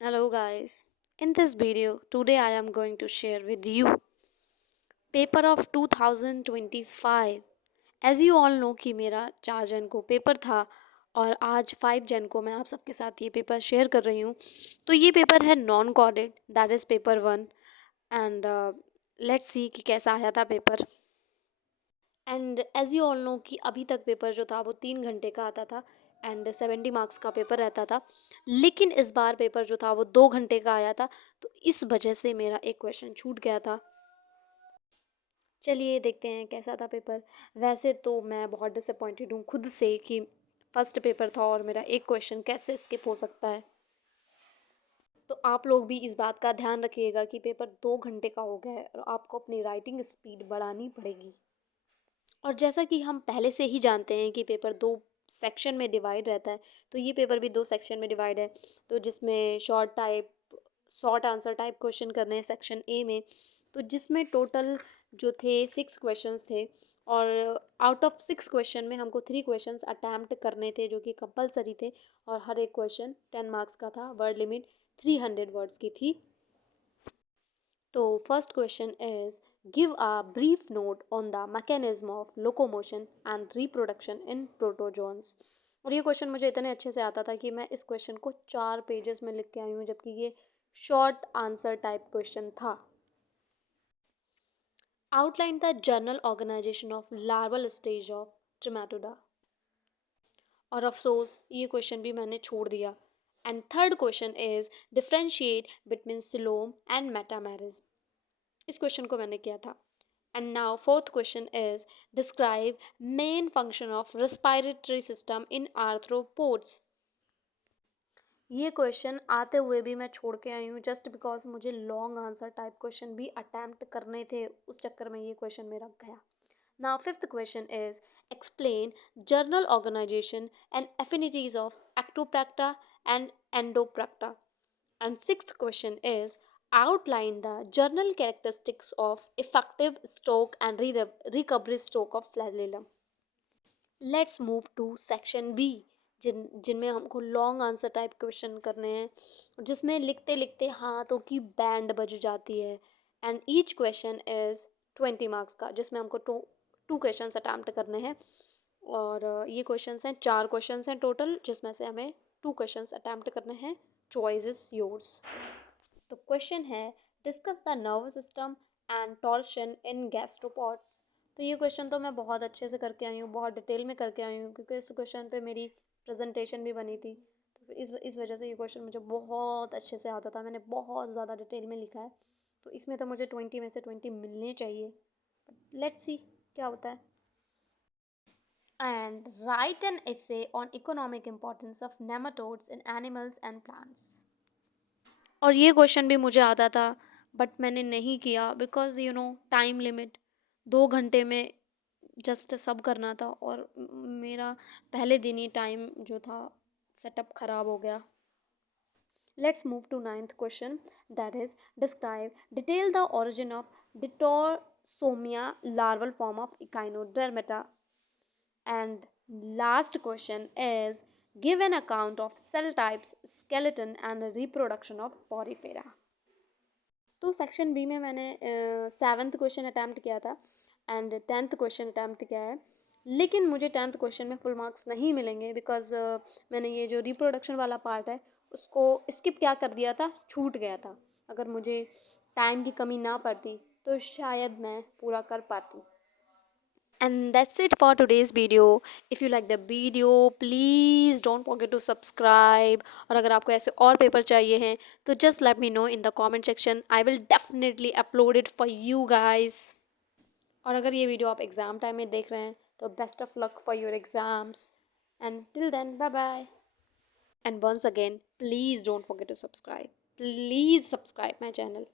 Hello guys. In this video, today I am going to share with you paper of 2025। As you all know कि मेरा 4 जन को paper था और आज 5 जन को मैं आप सबके साथ ये पेपर शेयर कर रही हूँ। तो ये पेपर है non corded, that is paper 1। And let's see कि कैसा आया था paper. And as you all know कि अभी तक पेपर जो था वो 3 घंटे का आता था एंड 70 मार्क्स का पेपर रहता था। लेकिन इस बार पेपर जो था वो 2 घंटे का आया था, तो इस वजह से मेरा एक क्वेश्चन छूट गया था। चलिए देखते हैं कैसा था पेपर। वैसे तो मैं बहुत डिसअपॉइंटेड हूँ खुद से कि फर्स्ट पेपर था और मेरा एक क्वेश्चन कैसे स्किप हो सकता है। तो आप लोग भी इस बात का ध्यान रखिएगा कि पेपर 2 घंटे का हो गया है और आपको अपनी राइटिंग स्पीड बढ़ानी पड़ेगी। और जैसा कि हम पहले से ही जानते हैं कि पेपर 2 सेक्शन में डिवाइड रहता है, तो ये पेपर भी 2 सेक्शन में डिवाइड है। तो जिसमें शॉर्ट आंसर टाइप क्वेश्चन करने हैं सेक्शन ए में, तो जिसमें टोटल जो थे 6 क्वेश्चंस थे। और आउट ऑफ 6 क्वेश्चन में हमको 3 क्वेश्चंस अटैम्प्ट करने थे जो कि कंपलसरी थे। और हर एक क्वेश्चन 10 मार्क्स का था। वर्ड लिमिट 300 वर्ड्स की थी। तो first question is give a brief note on the mechanism of locomotion and reproduction in protozoans. और ये क्वेश्चन मुझे इतने अच्छे से आता था कि मैं इस क्वेश्चन को 4 पेजेस में लिख के आई हूँ, जबकि ये शॉर्ट आंसर टाइप क्वेश्चन था। Outline the general organisation of larval stage of Trematoda. और अफसोस ये क्वेश्चन भी मैंने छोड़ दिया। And third question is differentiate between coelom and metamerism. इस क्वेश्चन को मैंने किया था। And now fourth question is describe main function of respiratory system in arthropods. ये क्वेश्चन आते हुए भी मैं छोड़ के आई हूँ जस्ट बिकॉज मुझे लॉन्ग आंसर टाइप क्वेश्चन भी अटैम्प्ट करने थे, उस चक्कर में ये क्वेश्चन मेरा गया। Now fifth question is explain general organisation and affinities of Ectoprocta and Endoprocta. And sixth question is outline the journal characteristics of effective stroke and recovery stroke of flagellum. Let's move to section B, जिनमें हमको long answer type question करने हैं जिसमें लिखते लिखते हाथों की band बज जाती है। And each question is 20 marks का, जिसमें हमको टू क्वेश्चन अटैम्प्ट करने हैं। और ये क्वेश्चंस हैं, 4 क्वेश्चंस हैं टोटल, जिसमें से हमें 2 क्वेश्चंस अटैम्प्ट करने हैं। Choice is yours. तो क्वेश्चन है discuss the nervous system and torsion in gastropods. तो ये क्वेश्चन तो मैं बहुत अच्छे से करके आई हूँ, बहुत डिटेल में करके आई हूँ, क्योंकि इस क्वेश्चन पे मेरी प्रेजेंटेशन भी बनी थी। तो फिर इस वजह से ये क्वेश्चन मुझे बहुत अच्छे से आता था, मैंने बहुत ज़्यादा डिटेल में लिखा है। तो इसमें तो मुझे 20 में से 20 मिलने चाहिए। लेट्स सी क्या होता है। And write an essay on economic importance of nematodes in animals and plants. और ये क्वेश्चन भी मुझे आता था, बट मैंने नहीं किया बिकॉज टाइम लिमिट 2 घंटे में जस्ट सब करना था। और मेरा पहले दिन ही टाइम जो था सेटअप खराब हो गया। Let's move to ninth question, that is describe detail the origin of ditorsomia larval form of Echinodermata. And last question is give an account of cell types, skeleton and reproduction of porifera. तो section B में मैंने 7th question attempt किया था and 10th question attempt किया है। लेकिन मुझे 10th question में फुल मार्क्स नहीं मिलेंगे बिकॉज मैंने ये जो रिप्रोडक्शन वाला पार्ट है उसको स्किप क्या कर दिया था, छूट गया था। अगर मुझे टाइम की कमी ना पड़ती तो शायद मैं पूरा कर पाती। And that's it for today's video. If you like the video, please don't forget to subscribe. और अगर आपको ऐसे और पेपर चाहिए हैं तो just let me know in the comment section. I will definitely upload it for you guys. और अगर ये वीडियो आप एग्ज़ाम टाइम में देख रहे हैं तो best of luck for your exams and till then bye bye. And once again, please don't forget to subscribe. Please subscribe my channel.